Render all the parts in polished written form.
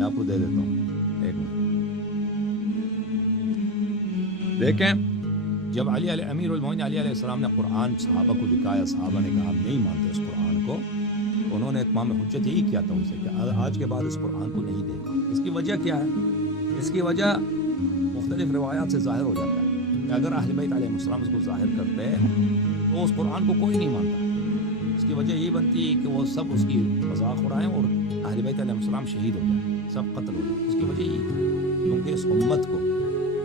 میں آپ کو دے دیتا ہوں، ایک منٹ دیکھیں. جب امیر المومنین علی علیہ السلام نے قرآن صحابہ کو دکھایا، صحابہ نے کہا ہم نہیں مانتے اس قرآن کو، تو انہوں نے اتمام حجت یہی کیا تھا ان سے کہ آج کے بعد اس قرآن کو نہیں دے گا. اس کی وجہ کیا ہے؟ اس کی وجہ مختلف روایات سے ظاہر ہو جاتا ہے کہ اگر اہل بیت علیہ السلام اس کو ظاہر کرتے تو اس قرآن کو کوئی نہیں مانتا. اس کی وجہ یہی بنتی ہے کہ وہ سب اس کی مذاق اڑائیں اور اہل بیت علیہ السلام شہید ہو جائیں، سب قتل ہو جائیں. اس کی وجہ یہی تھی کیونکہ اس امت کو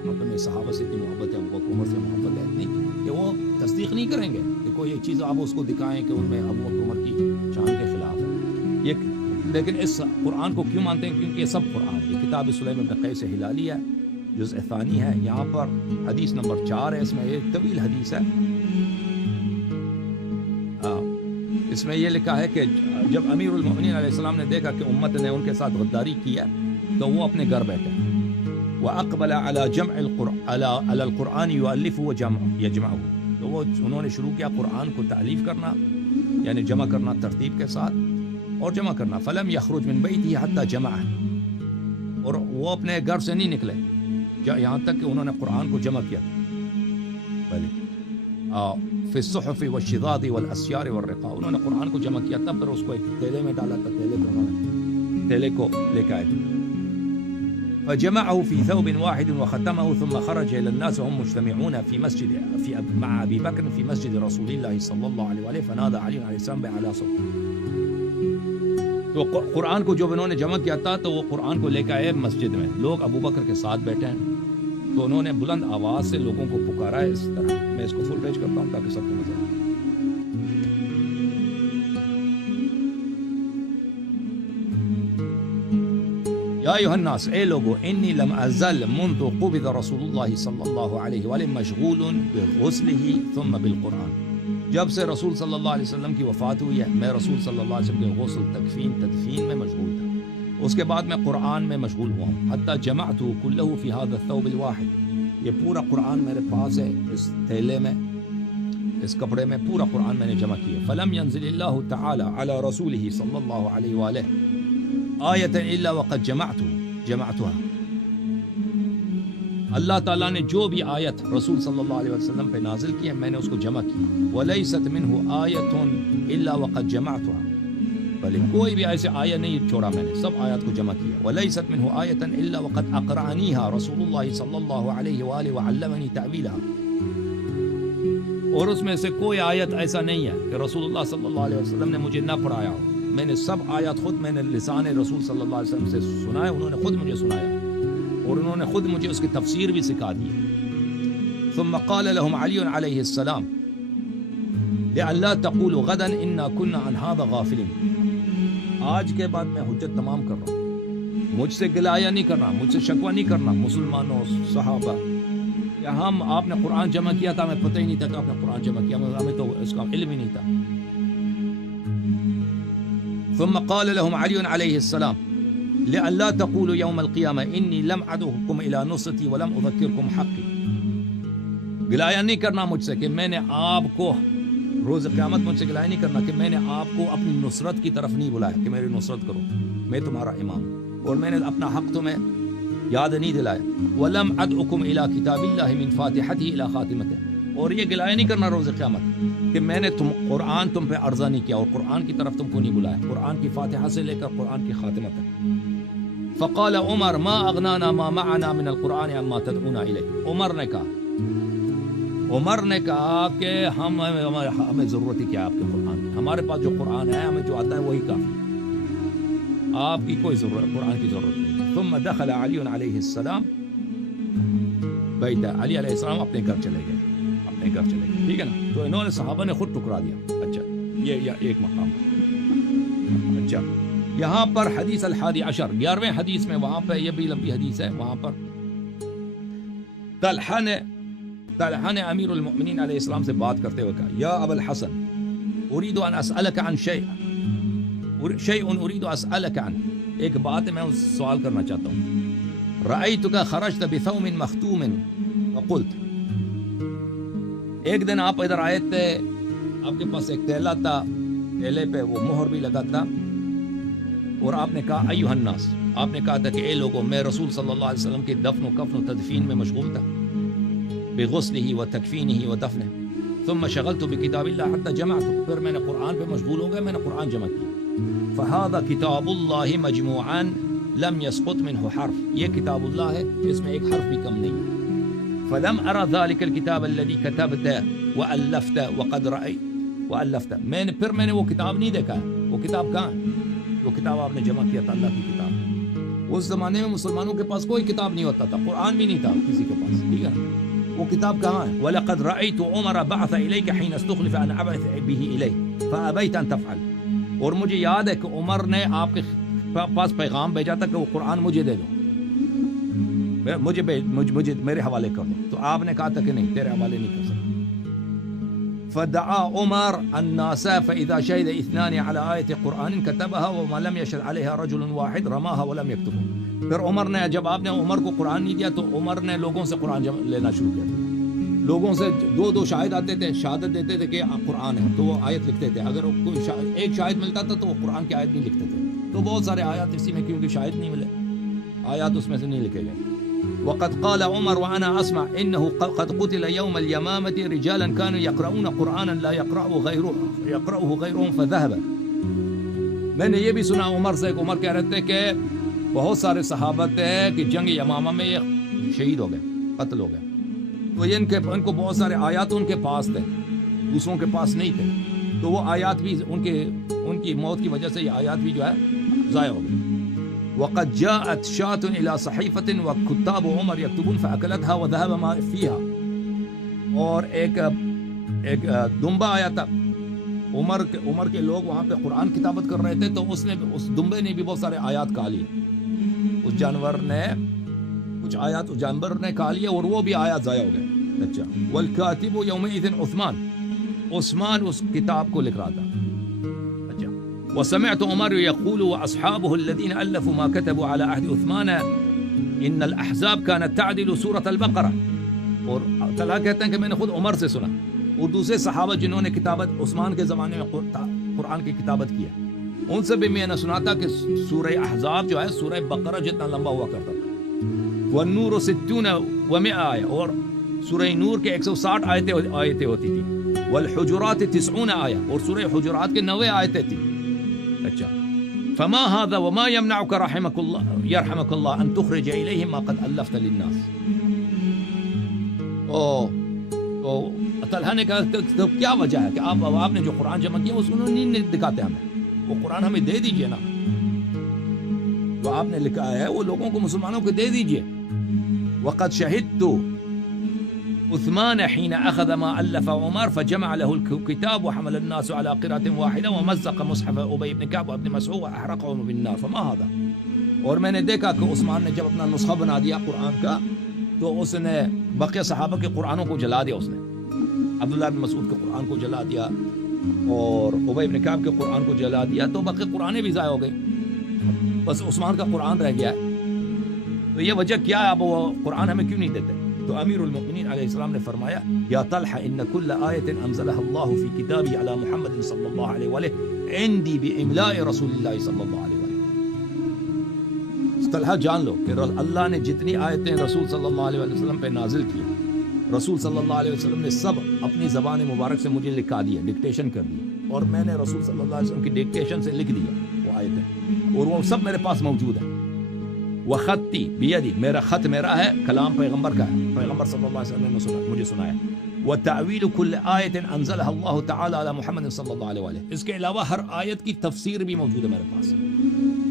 اپنے صحابہ سے اتنی محبت ہے، ابو بکر عمر سے محبت ہے اتنی کہ وہ تصدیق نہیں کریں گے کہ کوئی ایک چیز آپ اس کو دکھائیں کہ ان میں ابو بکر عمر کی شان کے خلاف ہے. یہ لیکن اس قرآن کو کیوں مانتے ہیں؟ کیونکہ یہ سب قرآن ہے. کتاب سلیم بن قیس ہلالی ہے، جزء ثانی ہے، یہاں پر حدیث نمبر 4 ہے. اس میں ایک طویل حدیث ہے، اس میں یہ لکھا ہے کہ جب امیر المومنین علیہ السلام نے دیکھا کہ امت نے ان کے ساتھ غداری کی ہے تو وہ اپنے گھر بیٹھے. وَأَقْبَلَ عَلَى جَمْعِ عَلَى الْقُرْآنِ يُؤَلِّفُ وَيَجْمَعُهُ. تو وہ انہوں نے شروع کیا قرآن کو تألیف کرنا، یعنی جمع کرنا ترتیب کے ساتھ اور جمع کرنا. فَلَمْ يَخْرُجْ مِنْ بَيْتِهِ حَتَّى جَمَعَهُ. اور وہ اپنے گھر سے نہیں نکلے یہاں تک کہ انہوں نے قرآن کو جمع کیا تھا. بھلے فی الصحف والشضاد والاسیار والرقاء، انہوں نے قرآن کو جمع کیا تب پھر اس کو ایک تھیلے میں ڈالا تھا، تھیلے کو لے کے آئے تھے. فجمعه في ثوب واحد وختمه ثم خرج الى الناس وهم مجتمعون في مسجد مع ابي بكر في مسجد رسول الله صلى الله عليه وآله فنادى علي عليه السلام باعلى صوت. تو قرآن کو جب انہوں نے جمع کیا تھا تو وہ قرآن کو لے کے آئے مسجد میں، لوگ ابو بکر کے ساتھ بیٹھے ہیں، تو انہوں نے بلند آواز سے لوگوں کو پکارا ہے اس طرح. میں اس کو فل پیج کرتا ہوں تاکہ سب کو مزہ آئے. یا ایھا الناس، اے لوگو، انی لم ازل منذ قبض رسول اللہ صلی اللہ علیہ وآلہ مشغول بغسلہ ثم بالقرآن. جب سے رسول صلی اللہ علیہ وسلم کی وفات ہوئی ہے میں رسول صلی اللہ علیہ وسلم کے غسل، تکفین، تدفین میں مشغول تھا. اس کے بعد میں قرآن میں مشغول ہوا ہوں. حتی جمعته کلہ فی هذا الثوب الواحد. یہ پورا قرآن میرے پاس ہے اس تھیلے میں، اس کپڑے میں پورا قرآن میں نے جمع کیا. فلم ينزل اللہ تعالی علی رسولہ صلی اللہ علیہ وآلہ آیت الا وقد جمعتها. اللہ تعالیٰ نے جو بھی آیت رسول صلی اللہ علیہ وسلم پہ نازل کی ہے میں نے اس کو جمع کی. ولیست منہ آیت الا وقد جمعتها. بلکہ کوئی بھی ایسے آیت نہیں چھوڑا میں نے، سب آیات کو جمع کیا. ولیست منہ آیت الا وقد اقرعنیها رسول اللہ صلی اللہ علیہ وآلہ وعلمنی تعویلها. اور اس میں سے کوئی آیت ایسا نہیں ہے کہ رسول اللہ صلی اللہ علیہ وسلم نے مجھے نہ پڑھایا ہو. میں نے سب آیات خود میں نے لسان رسول صلی اللہ علیہ وسلم سے سنایا، انہوں نے خود مجھے سنایا اور انہوں نے خود مجھے اس کی تفسیر بھی سکھا دی. ثم قال لهم علی علیہ السلام لئلا تقولوا غدا انا كنا عن هذا غافلين. آج کے بعد میں حجت تمام کر رہا ہوں، مجھ سے گلایہ نہیں کرنا، مجھ سے شکوہ نہیں کرنا مسلمانوں صحابہ کہ ہم آپ نے قرآن جمع کیا تھا، ہمیں پتہ ہی نہیں تھا کہ آپ نے قرآن جمع کیا، ہمیں تو اس کا علم ہی نہیں تھا. ثم قال لهم علي عليه السلام لئلا تقولوا يوم القيامة إني لم أدعوكم إلى نصرتي ولم أذكركم حقي. گلایہ نہیں کرنا مجھ سے کہ میں نے آپ کو روز قیامت مجھ سے گلایہ نہیں کرنا کہ میں نے آپ کو اپنی نصرت کی طرف نہیں بلایا کہ میری نصرت کرو، میں تمہارا امام ہوں اور میں نے اپنا حق تمہیں یاد نہیں دلایا. ولم أدعوكم إلى كتاب الله من فاتحته إلى خاتمته. اور یہ گلایہ نہیں کرنا روز قیامت کہ میں نے قرآن تم پہ عرضہ نہیں کیا اور قرآن کی طرف تم کو نہیں بلایا، قرآن کی فاتحہ سے لے کر قرآن کی خاتمہ تک. فقال عمر ما اغنانا ما معنا من القرآن عما تدعونا الیہ. عمر نے کہا کہ ہمیں ضرورت ہی کیا ہے آپ کے قرآن کی، ہمارے پاس جو قرآن ہے ہمیں جو آتا ہے وہی کافی، آپ کی کوئی ضرورت قرآن کی ضرورت نہیں. ثم دخل علی علیہ السلام بیت. علی علیہ السلام اپنے گھر چلے گئے، ٹھیک ہے نا. تو انہوں نے صحابہ نے خود ٹکرا دیا. اچھا یہ ایک مقام. اچھا یہاں پر حدیث الحادی عشر 11ویں حدیث میں، وہاں پہ یہ بھی لمبی حدیث ہے، وہاں پر طلحہ نے امیر المؤمنین علیہ السلام سے بات کرتے ہوئے کہا یا ابا الحسن اريد ان اسالك عن شيء اريد اسالك عنه. ایک بات میں سوال کرنا چاہتا ہوں. رأيتك خرجت بثوب مختوم فقلت. ایک دن آپ ادھر آئے تھے، آپ کے پاس ایک تھیلا تھا، تھیلے پہ وہ مہر بھی لگا تھا. اور آپ نے کہا ایھا الناس، آپ نے کہا تھا کہ اے لوگوں، میں رسول صلی اللہ علیہ وسلم کے دفن و کفن و تدفین میں مشغول تھا، بغسلہ و تکفینہ و دفنہ، ثم شغلت بکتاب اللہ حتی جمعت، پھر میں نے قرآن پہ مشغول ہو گیا، میں نے قرآن جمع کیا. فہذا کتاب اللہ مجموعا لم يسقط منہ حرف، یہ کتاب اللہ ہے، اس میں ایک حرف بھی کم نہیں ہے. فلم ارى ذلك الكتاب الذي كتبت والفت وقد رأيت والفت، میں نے وہ کتاب نہیں دیکھا ہے. وہ کتاب کہاں ہے؟ وہ کتاب آپ نے جمع کیا تھا، اللہ کی کتاب. اس زمانے میں مسلمانوں کے پاس کوئی کتاب نہیں ہوتا تھا، قرآن بھی نہیں تھا کسی کے پاس، ٹھیک ہے نا. وہ کتاب کہاں ہے؟ وَلَقَدْ رَأَيْتُ عُمَرَ بَعَثَ إِلَيْكَ حِينَ اسْتُخْلِفَ أَنْ أَبْعَثَ بِهِ إِلَيْهِ فَأَبَيْتَ أَنْ تَفْعَلَ، اور مجھے یاد ہے کہ عمر نے آپ کے پاس پیغام بھیجا تھا کہ وہ قرآن مجھے دے دو، مجھے میرے حوالے کر دو، تو آپ نے کہا تھا کہ نہیں، تیرے حوالے نہیں کر سکتا. فدعا عمر الناس فإذا شهد اثنان على آية قرآن كتبها وما لم يشهد عليها رجل واحد رماها ولم يكتبه. پھر عمر نے، جب آپ نے عمر کو قرآن نہیں دیا تو عمر نے لوگوں سے قرآن لینا شروع کیا. لوگوں سے دو شاہد آتے تھے، شہادت دیتے تھے کہ قرآن ہے، تو وہ آیت لکھتے تھے. اگر کوئی ایک شاہد ملتا تھا تو وہ قرآن کی آیت نہیں لکھتے تھے. تو بہت سارے آیات اسی میں، کیونکہ شاہد نہیں ملے، آیات اس میں سے نہیں لکھے گئے. وقد قال عمر وانا اسمع انه قد قتل يوم اليمامة رجالا كانوا يقرؤون قرانا لا يقرأه غيرهم فذهب. میں نے یہ بھی سنا عمر سے، عمر کہہ رہے تھے کہ بہت سارے صحابہ تھے کہ جنگ یمامہ میں یہ شہید ہو گئے، قتل ہو گئے. تو ان کو بہت سارے آیات ان کے پاس تھے، دوسروں کے پاس نہیں تھے. تو وہ آیات بھی ان کی موت کی وجہ سے یہ آیات بھی جو ہے ضائع ہو گئی. وقد جاءت شاة الى صحيفة وكتاب عمر يكتبون فاكلتها وذهب ما فيها. اور ایک دمبا آیا تھا، عمر کے لوگ وہاں پہ قرآن کتابت کر رہے تھے، تو اس دمبے نے بھی بہت سارے آیات کھا لیے. اس جانور نے کچھ آیات اس جانور نے کھا لیے اور وہ بھی آیات ضائع ہو گئے. اچھا. والکاتب یومئذ عثمان اس کتاب کو لکھ رہا تھا. وسمعت عمر يقول واصحابه الذين الفوا ما كتبوا على عهد عثمان ان الاحزاب كانت تعدل سوره البقره. اور طلحہ کہتے ہیں کہ میں نے خود عمر سے سنا اور دوسرے صحابہ جنہوں نے کتابت عثمان کے زمانے میں قرآن کی کتابت کیا، ان سے بھی میں نے سنا تھا کہ سورہ احزاب جو ہے سورہ بقرہ جتنا لمبا ہوا کرتا تھا. والنور 60 و100 آیہ، اور سورہ نور کے 160 آیتیں ہوتی تھی. والحجرات 90 آیہ، اور سورہ حجرات کے 90 آیتیں تھیں. اچھا. فما هذا وما يمنعك رحمك الله يرحمك الله ان تخرج اليهم ما قد الفت للناس. تو طلحہ نے کہا تو کیا وجہ ہے کہ آپ نے جو قرآن جمع کیا اس کو نہیں دکھاتے ہمیں؟ وہ قرآن ہمیں دے دیجئے نا، جو آپ نے لکھا ہے وہ لوگوں کو، مسلمانوں کو دے دیجئے. وقد شهدت عثمان حين أخذ ما ألف عمر فجمع له الكتاب وحمل الناس على قراءة واحدة ومزق مصحف أبي بن كعب وابن مسعود وأحرقهم بالنار. فما هذا. اور میں نے دیکھا کہ عثمان نے جب اپنا نسخہ بنا دیا قرآن کا تو اس نے بقیہ صحابہ کے قرآنوں کو جلا دیا. اس نے عبداللہ بن مسعود کے قرآن کو جلا دیا اور ابی بن کعب کے قرآن کو جلا دیا، تو بقیہ قرآنیں بھی ضائع ہو گئی، بس عثمان کا قرآن رہ گیا ہے. تو یہ وجہ کیا ہے؟ اب وہ قرآن ہمیں کیوں نہیں دیتے؟ تو امیر المؤمنین علیہ السلام نے فرمایا یا طلحہ ان کل آیت انزلها اللہ فی کتابہ علی محمد صلی اللہ علیہ وآلہ عندی باملاء رسول اللہ صلی اللہ علیہ وآلہ. طلحہ جان لو کہ اللہ نے جتنی آیتیں رسول صلی اللہ علیہ وسلم پہ نازل کی، رسول صلی اللہ علیہ وسلم نے سب اپنی زبان مبارک سے مجھے لکھا دیا، ڈکٹیشن کر دی، اور میں نے رسول صلی اللہ علیہ وسلم کی ڈکٹیشن سے لکھ دیا وہ آیتیں، اور وہ سب میرے پاس موجود ہیں. وخطی بیدی، میرا خط میرا ہے، کلام پیغمبر کا ہے، پیغمبر صلی اللہ علیہ وسلم نے مجھے سنایا. وتأویل کل آیت انزلها اللہ تعالی علی محمد صلی اللہ علیہ وآلہ. اس کے علاوہ ہر آیت کی تفسیر بھی موجود ہے میرے پاس،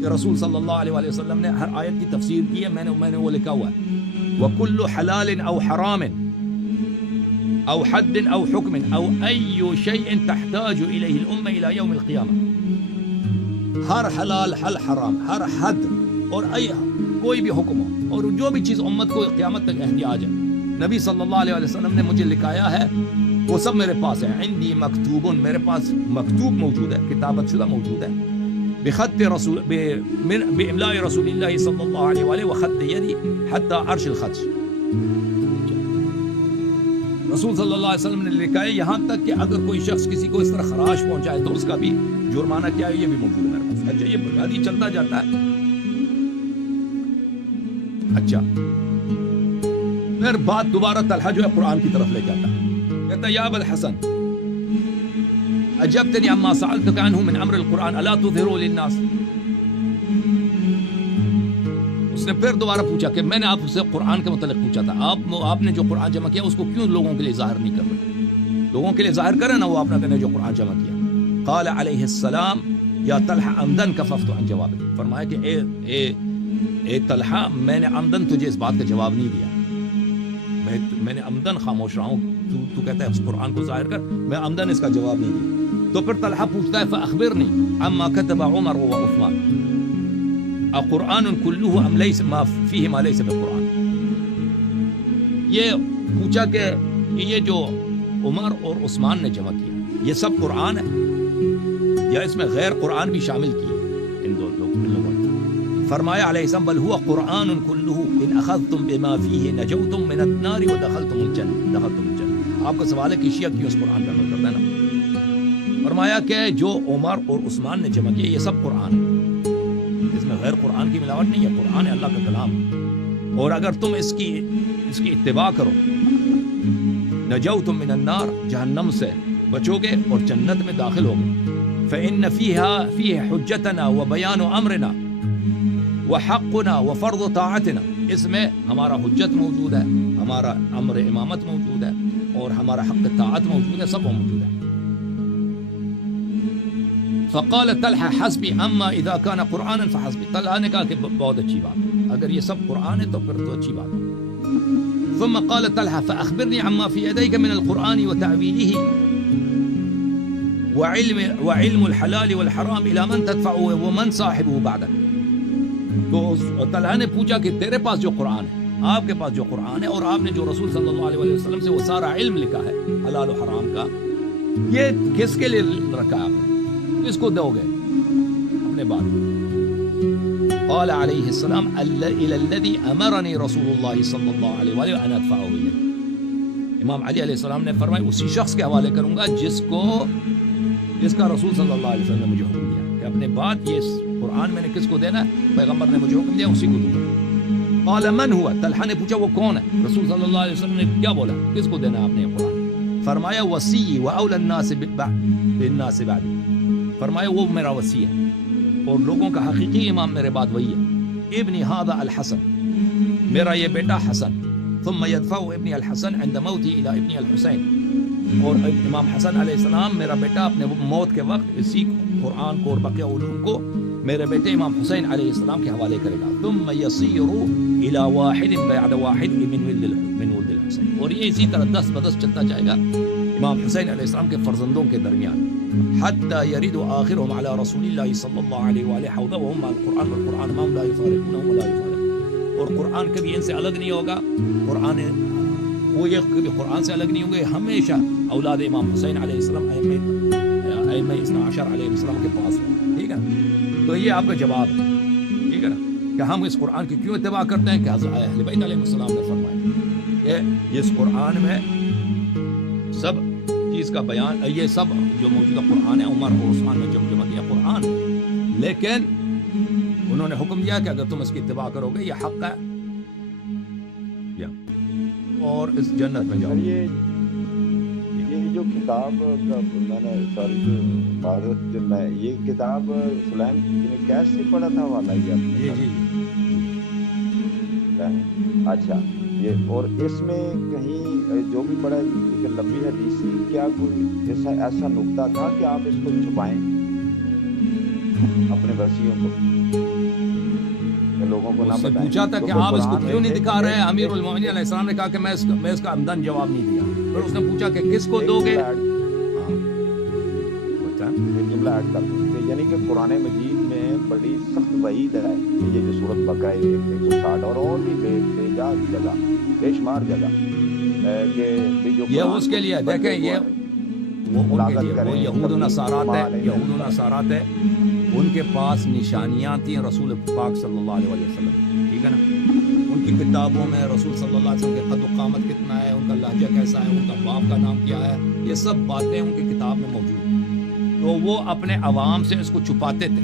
کہ رسول صلی اللہ علیہ وآلہ وسلم نے ہر آیت کی تفسیر کی ہے، میں نے وہ لکھا ہوا ہے. وکل حلال او حرام او حد او حکم او ای شیء تحتاج الیہ الامہ الی یوم القیامہ. ہر حلال، ہر حرام، ہر حد اور کوئی بھی حکم ہو، اور جو بھی چیز امت کو قیامت تک احتیاج ہے، نبی صلی اللہ علیہ وسلم نے مجھے لکھایا ہے، وہ سب میرے پاس ہے. عندی مکتوب، میرے پاس مکتوب موجود ہے، کتابت شدہ موجود ہے. بخط رسول باملاء رسول اللہ صلی اللہ علیہ وآلہ وخط یدی حتی عرش الخط. رسول صلی اللہ علیہ وسلم نے لکھا ہے یہاں تک کہ اگر کوئی شخص کسی کو اس طرح خراش پہنچائے تو اس کا بھی جرمانہ کیا ہے، یہ بھی موجود ہے میرے پاس. اچھا یہ بنیادی چلتا جاتا ہے. اچھا پھر بات دوبارہ طلحہ جو ہے قرآن کی طرف لے جاتا ہے. کہتا یا ابا الحسن اجبتنی عما سألتک عنہ من امر القرآن الا تظہروا للناس. اس نے پھر دوبارہ پوچھا کہ میں نے آپ سے قرآن کے متعلق پوچھا تھا, آپ نے جو قرآن جمع کیا اس کو کیوں لوگوں کے لیے ظاہر نہیں کر رہے؟ لوگوں کے لیے ظاہر کرے نا وہ آپ نے جو قرآن جمع کیا. قال علیہ السلام یا طلحہ عمدن کففت عن جواب. فرمایا کہ اے طلحہ میں نے عمدن تجھے اس بات کا جواب نہیں دیا, میں نے عمدن خاموش رہا ہوں. تو کہتا ہے اس قرآن کو ظاہر کر, میں عمدن اس کا جواب نہیں دیا. تو پھر طلحہ پوچھتا ہے فاخبرنی عما كتب عمر و عثمان اقرآن کلہ ام لیس ما فیہ ما لیس بقرآن. یہ پوچھا کہ یہ جو عمر اور عثمان نے جمع کیا یہ سب قرآن ہے یا اس میں غیر قرآن بھی شامل کیے ان دو لوگوں نے؟ فرمایا علیہ السلام بل هو قرآن کلہ ان اخذتم بما فیہ نجوتم من النار ودخلتم الجنہ. آپ کا سوال ہے کہ شیعہ کیوں اس قرآن پر عمل کرتا ہے نا. فرمایا کہ جو عمر اور عثمان نے جمع کیا یہ سب قرآن ہے, اس میں غیر قرآن کی ملاوٹ نہیں ہے, قرآن ہے اللہ کا کلام. اور اگر تم اس کی اتباع کرو نجوتم من النار جہنم سے بچو گے اور جنت میں داخل ہوگے. فإن فیہ حجتنا وبیان امرنا وحقنا وفرض طاعتنا. اس میں ہمارا حجت موجود ہے, ہمارا امر امامت موجود ہے اور ہمارا حق طاعت موجود ہے, سب موجود ہے. فقال طلحہ حسبی اما اذا كان قرآنا فحسبی. طلحہ نے کہا کہ بہت اچھی بات ہے, اگر یہ سب قرآن ہے تو پھر تو اچھی بات ہے. ثم قال طلحہ فاخبرنی عما فی یدیک من القرآن وتأویلہ وعلم الحلال والحرام الى من تدفعه ومن صاحبه بعدك. تو طلحہ نے پوچھا کہ تیرے پاس جو قرآن ہے, آپ کے پاس جو قرآن ہے اور آپ نے جو رسول صلی اللہ علیہ وسلم سے وہ سارا علم لکھا ہے حلال و حرام کا, یہ کس کے لیے رکھا ہے آپ نے, کس کو دو گے اپنے بات؟ قال علیہ السلام الى الذي امرني رسول اللہ صلی اللہ علیہ وآلہ ان ادفعه الیہ. امام علی علیہ السلام نے فرمایا اسی شخص کے حوالے کروں گا جس کا رسول صلی اللہ علیہ وسلم نے مجھے حکم دیا کہ اپنے بات یہ قرآن میں نے کس کو دینا ہے, پیغمبر نے مجھے حکم دیا اسی کو دوں گا. قال من ہوا, طلحہ نے پوچھا وہ کون ہے؟ رسول صلی اللہ علیہ وسلم نے کیا بولا, کس کو دینا ہے آپ نے یہ قرآن؟ فرمایا وصی و اولی الناس بالناس بعدی. فرمایا وہ میرا وصی ہے اور لوگوں کا حقیقی امام میرے بعد وہی ہے. ابنی هذا الحسن, میرا یہ بیٹا حسن. ثم يدفع ابنی الحسن عند موتی الى ابنی الحسین. اور امام حسن علیہ السلام میرا بیٹا اپنے موت کے وقت اسی قرآن کو اور بقیہ علوم کو میرے بیٹے امام حسین علیہ السلام کے حوالے کرے گا. ثم يصير الى واحد بعد واحد من ولد الحسین. اور یہ اسی طرح دست بدست چلتا جائے گا امام حسین علیہ السلام کے فرزندوں کے درمیان. حتى يرد آخرهم على رسول الله صلی اللہ علیہ وآلہ حوضہ وهم مع القرآن والقرآن معهم لا يفارقونه ولا يفارقون. اور قرآن کبھی ان سے الگ نہیں ہوگا, قرآن وہ یہ کبھی قرآن سے الگ نہیں ہوں گے, ہمیشہ اولاد امام حسین علیہ السلام ائمہ اثنا عشر علیہ السلام کے پاس ہوں. ٹھیک ہے, تو یہ آپ کا جواب ہے. ٹھیک ہے نا, کہ ہم اس قرآن کی کیوں اتباع کرتے ہیں کہ حضرت اہل بیت علیہ السلام نے فرمایا کہ اس قرآن میں سب چیز کا بیان, یہ سب جو موجودہ قرآن ہے عمر اور عثمان نے جب جمع کیا قرآن, لیکن انہوں نے حکم دیا کہ اگر تم اس کی اتباع کرو گے یہ حق ہے اور اس جنت میں جاؤ. یہ جو کتاب کا میں نے سوری میں یہ کتاب سلیم بن قیس سے پڑھا تھا والا یہ جی. اچھا یہ, اور اس میں کہیں جو بھی پڑھا کہ لمبی حدیث کیا کوئی ایسا نقطہ تھا کہ آپ اس کو چھپائیں اپنے وصیوں کو, لوگوں کو نہ بتائیں؟ پوچھا تھا کہ آپ اس کو کیوں نہیں دکھا رہے ہیں. امیر المومنین علیہ السلام نے کہا کہ میں اس کا عمدن جواب نہیں دیا. پھر اس نے پوچھا کہ کس کو دو گے, جملہ ایڈ کر دیں, یعنی کہ قرآن مجید میں بڑی سخت وعید ہے یہ جو سورۃ بقرہ 160 اور بھی بے جا جگہ بے شمار جگہ کہ یہ اس کے لیے دیکھیں, یہ وہ ان کے لیے وہ یہود و نصارات ہے, ان کے پاس نشانیاں تھیں رسول پاک صلی اللہ علیہ وسلم. ٹھیک ہے نا, ان کی کتابوں میں رسول صلی اللہ علیہ وسلم کے قد و قامت کتنا ہے, ان کا لہجہ کیسا ہے, ان کا باپ کا نام کیا ہے, یہ سب باتیں ان کی کتاب میں موجود ہیں. تو وہ اپنے عوام سے اس کو چھپاتے تھے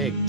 1,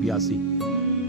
82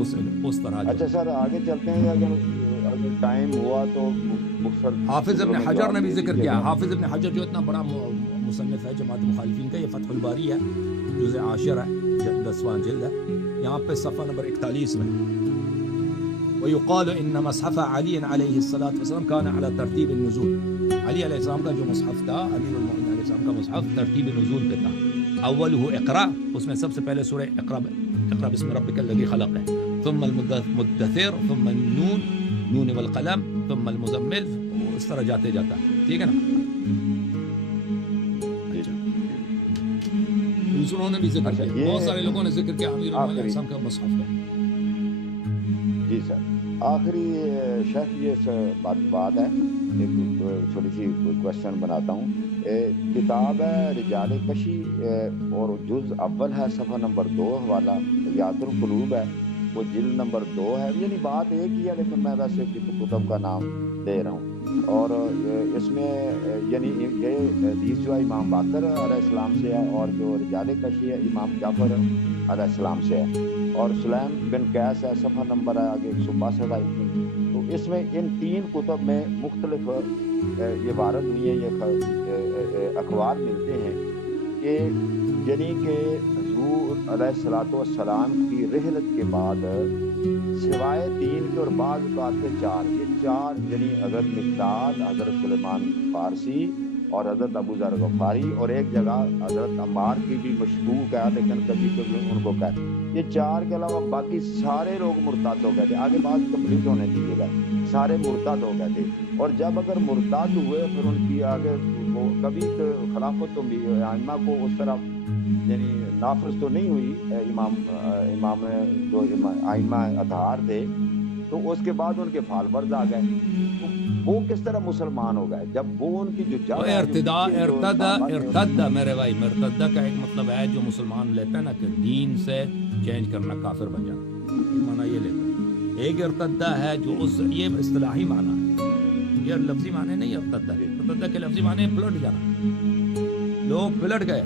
اس طرح جو اچھا سر آگے چلتے ہیں، اگر ٹائم ہوا تو مختصر حافظ ابن حجر نے بھی ذکر دیجیے کیا. گا. حافظ ابن حجر جو اتنا بڑا مصنف ہے جماعت مخالفین کا، یہ فتح الباری ہے، جزء 10 ہے، 10واں جلد ہے. یہاں پہ صفحہ نمبر 41 میں وَيُقَالُ إِنَّ مصحف علی علیہ الصلاۃ والسلام كان على ترتیب النزول. علی علیہ السلام کا جو مصحف تھا، امیر المؤمنین علیہ السلام کا مصحف ترتیب نزول پہ تھا. اولہ اقرا، اس میں سب سے پہلے سورہ اقرا بسم ربک الذی خلق ہے، ثم المدثر، ثم النون، نون والقلم، ثم المزمل، اس طرح جاتے جاتا ہے. ٹھیک ہے نا. دوسروں نے بھی ذکر کیا، بہت سارے لوگوں نے ذکر کیا امیر المؤمنین علیہ السلام کا مصحف کا. جی سر آخری شیخ یہ بات ہے، ایک چھوٹی سی کوشچن بناتا ہوں. کتاب ہے رجال کشی اور جز اول ہے، صفحہ نمبر 2 والا یاد القلوب ہے، وہ جلد نمبر 2 ہے. یعنی بات ایک ہی ہے لیکن میں ویسے کتب کا نام دے رہا ہوں. اور اس میں یعنی یہ حدیث جو ہے امام باقر علیہ السلام سے ہے، اور جو رجال کشی ہے امام جعفر علیہ السلام سے ہے، اور سلیم بن قیس ہے، صفحہ نمبر ہے آگے 162 آئی تھنک. تو اس میں ان 3 کتب میں مختلف یہ وارد ہوئی ہیں، یہ اخبار ملتے ہیں کہ یعنی کہ حضور علیہ السلام کی رحلت کے بعد سوائے 3 کے اور بعض اوقات کے 4، یہ 4 یعنی حضرت مقداد، حضرت سلیمان فارسی اور حضرت ابو ذر غفاری، اور ایک جگہ حضرت عمار کی بھی مشکوک ہے لیکن کبھی کبھی ان کو کہتے ہیں. یہ 4 کے علاوہ باقی سارے لوگ مرتد ہو گئے تھے. آگے بات کمپلیٹ ہونے دیجیے گا. سارے مرتد ہو گئے تھے، اور جب اگر مرتد ہوئے پھر ان کی آگے کبھی خلافت تو ائمہ کو اس طرح یعنی نافذ تو نہیں ہوئی. امام جو ائمہ اطہار تھے تو اس کے بعد ان کے فالورز آ گئے، تو وہ کس طرح مسلمان ہو گئے جب وہ ان کی جو جڑ ارتد میرے بھائی، مرتدہ کا ایک مطلب ہے جو مسلمان لیتا ہے نا کہ دین سے چینج کرنا، کافر بن جانا، معنی یہ لیتا ہے. ایک ارتدہ ہے جو یہ اصطلاحی معنی ہے، یہ لفظی معنی نہیں. ارتدہ کے لفظی معنی پلٹ جانا، لوگ پلٹ گئے.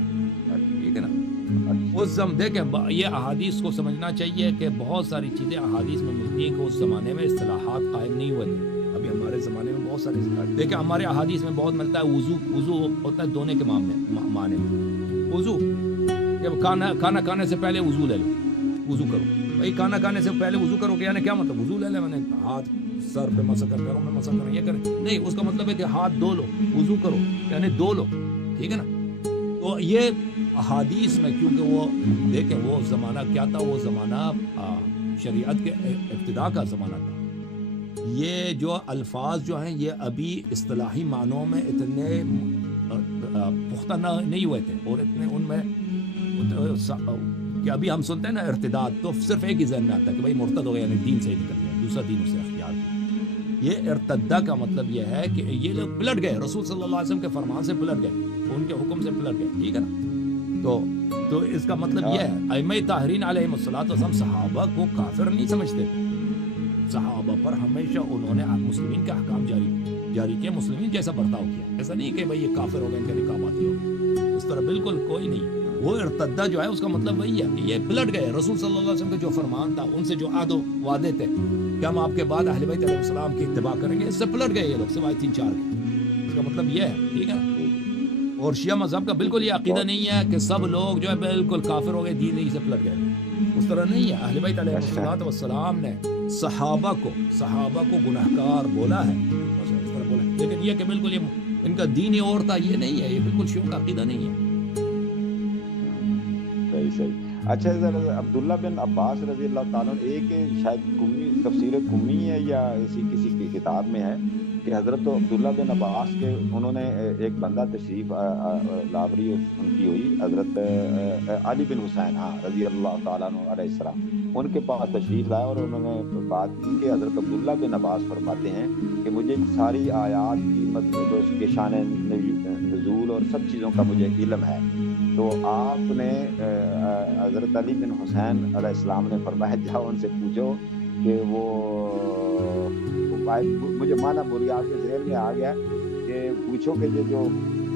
ٹھیک ہے نا. اس دیکھیں یہ احادیث کو سمجھنا چاہیے کہ بہت ساری چیزیں احادیث میں ملتی ہیں کہ اس زمانے میں اصطلاحات قائم نہیں ہوئے تھے. ابھی ہمارے زمانے میں بہت سارے اصطلاحات دیکھیں، ہمارے احادیث میں بہت ملتا ہے وضو ہوتا ہے دھونے کے معنی میں. وضو جب کھانا کھانے سے پہلے وضو لے لو، وضو کرو. بھائی کھانا کھانے سے پہلے وضو کرو کہ یعنی کیا مطلب؟ وضو لے لے، میں نے ہاتھ سر پہ مسح کر، پیروں میں مسح کر، یہ کریں نہیں. اس کا مطلب ہے کہ ہاتھ دھو لو، وضو کرو یعنی دھو لو. ٹھیک ہے نا. تو یہ احادیث میں کیونکہ وہ دیکھیں وہ زمانہ کیا تھا، وہ زمانہ شریعت کے ابتدا کا زمانہ تھا. یہ جو الفاظ جو ہیں یہ ابھی اصطلاحی معنوں میں اتنے پختہ نہیں ہوئے تھے، اور اتنے ان میں کہ ابھی ہم سنتے ہیں نا ارتداد تو صرف ایک ہی ذہن میں آتا ہے کہ بھائی مرتد ہو گیا یعنی دین سے ہی نکل گیا، دوسرا دین اسے اختیار کیا. یہ ارتدہ کا مطلب یہ ہے کہ یہ لوگ پلٹ گئے، رسول صلی اللہ علیہ وسلم کے فرمان سے پلٹ گئے، ان کے حکم سے پلٹ گئے. ٹھیک ہے نا. تو اس کا مطلب یہ ہے ائمہ طاہرین علیہم الصلوۃ والسلام صحابہ کو کافر نہیں سمجھتے تھے. صحابہ پر ہمیشہ انہوں نے مسلمین کے احکام جاری کیا، مسلمین جیسا برتاؤ کیا. ایسا نہیں کہ بھئی یہ کافر ہو گئے، ان کے نکاح باطل ہو گئے، اس طرح بالکل کوئی نہیں. وہ ارتدہ جو ہے اس کا مطلب وہی ہے کہ یہ پلٹ گئے. رسول صلی اللہ علیہ وسلم کا جو فرمان تھا، ان سے جو عہد و وعدے تھے کہ ہم آپ کے بعد اہل بیت علیہ السلام کی اتباع کریں گے، اس سے پلٹ گئے یہ لوگ سوائے 3-4 کے. اس کا مطلب یہ ہے. ٹھیک ہے. اور شیعہ مذہب کا بالکل یہ عقیدہ نہیں ہے کہ سب لوگ جو ہے بالکل کافر ہو گئے، دین ہی سے پلٹ گئے. اس طرح نہیں ہے. اہل بیت علیہ الصلوۃ والسلام نے صحابہ کو گناہگار بولا ہے، اس طرح بولا ہے. لیکن یہ کہ بالکل یہ ان کا دین اور تھا، یہ نہیں ہے. یہ بالکل شیعوں کا عقیدہ نہیں ہے. صحیح. اچھا عبداللہ بن عباس رضی اللہ تعالیٰ، ایک شاید تفسیر قمی ہے یا کسی کی کتاب میں ہے کہ حضرت عبداللہ بن عباس کے انہوں نے ایک بندہ تشریف لاوری ان کی ہوئی، حضرت علی بن حسین رضی اللہ تعالیٰ عنہ علیہ السلام، ان کے پاس تشریف لائے اور انہوں نے بات کی کہ حضرت عبداللہ بن عباس فرماتے ہیں کہ مجھے ساری آیات کی مطلب اس کے شان نزول اور سب چیزوں کا مجھے علم ہے. تو آپ نے حضرت علی بن حسین علیہ السلام نے فرمایا جاؤ ان سے پوچھو کہ وہ مجھے مانا بولی آپ کے ذہن میں آ گیا کہ پوچھو کہ یہ جو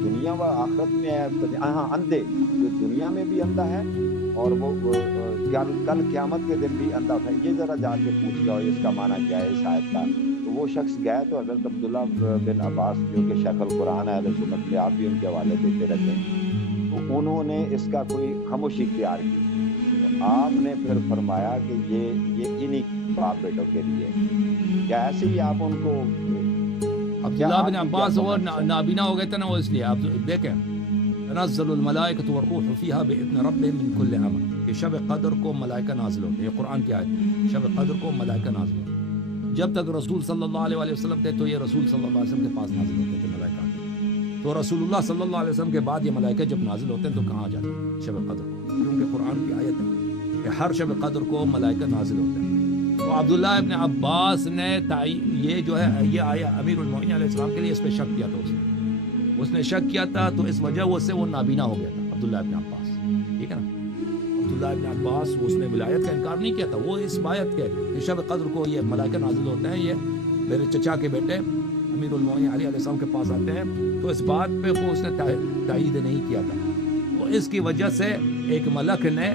دنیا و آخرت میں ہے، اندھے جو دنیا میں بھی اندھا ہے اور وہ کل قیامت کے دن بھی اندھا اٹھائے، یہ ذرا جا کے پوچھ لو اس کا معنی کیا ہے اس آیت کا. تو وہ شخص گیا تو حضرت عبداللہ بن عباس جو کہ شیخ القرآن ہے اہل سنت میں، آپ بھی ان کے حوالے دیتے رہتے ہیں، تو انہوں نے اس کا کوئی خاموشی اختیار کی. تو آپ نے پھر فرمایا کہ یہ انہی باپ بیٹوں کے لیے. کیا ایسے ہی آپ ان کو عبداللہ بن عباس وہ نابینا ہو گئے تھے نا، وہ اس لیے آپ دیکھیں تنزل الملائکۃ والروح فیہا باذن ربہم من کل امر، کہ شب قدر کو ملائکہ نازل ہوتے ہیں. یہ قرآن کی آیت ہے، شب قدر کو ملائکہ نازل ہوتے ہیں. جب تک رسول صلی اللہ علیہ وسلم تھے تو یہ رسول صلی اللہ علیہ وسلم کے پاس نازل ہوتے تھے ملائکہ آتے. تو رسول اللہ صلی اللہ علیہ وسلم کے بعد یہ ملائکہ جب نازل ہوتے ہیں تو کہاں جاتے ہیں؟ شب قدر کو، کیونکہ قرآن کی آیت ہے کہ ہر شب قدر کو ملائکہ نازل ہوتے ہیں. تو عبداللہ ابن عباس نے یہ جو ہے یہ آیا امیر المومنین علیہ السلام کے لیے اس پہ شک کیا تھا. اس نے شک کیا تھا تو اس وجہ سے وہ نابینا ہو گیا تھا عبداللہ ابن عباس. ٹھیک ہے نا، عبداللہ ابن عباس اس نے ولایت کا انکار نہیں کیا تھا. وہ اس بات کے کہ شب قدر کو یہ ملائکہ نازل ہوتے ہیں، یہ میرے چچا کے بیٹے امیر المومنین علیہ السلام کے پاس آتے ہیں، تو اس بات پہ وہ اس نے تائید نہیں کیا تھا. تو اس کی وجہ سے ایک ملک نے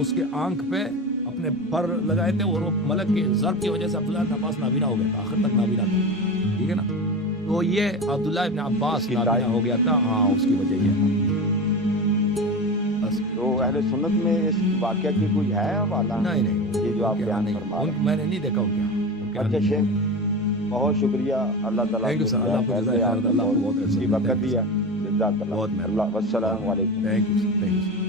اس کے آنکھ پہ اپنے پر لگائے تھے اور وہ ملک کے ضرب کی وجہ سے عبداللہ ابن عباس نابینا ہو گیا تھا، آخر تک نابینا تھا. ٹھیک ہے نا، تو یہ عبداللہ ابن عباس نابینا ہو گیا تھا. ہاں اس کی وجہ یہ ہے. تو اہل سنت میں اس واقعہ کی کوئی ہے حوالہ؟ نہیں یہ جو آپ بیان فرما رہے ہیں میں نے نہیں دیکھا ان کے. اچھا شیخ، بہت شکریہ. اللہ تعالیٰ تھینک یو سر، اللہ کو جزائے خیر، اللہ کو بہت وقت دیا. جزاک اللہ. والسلام علیکم. Thank you.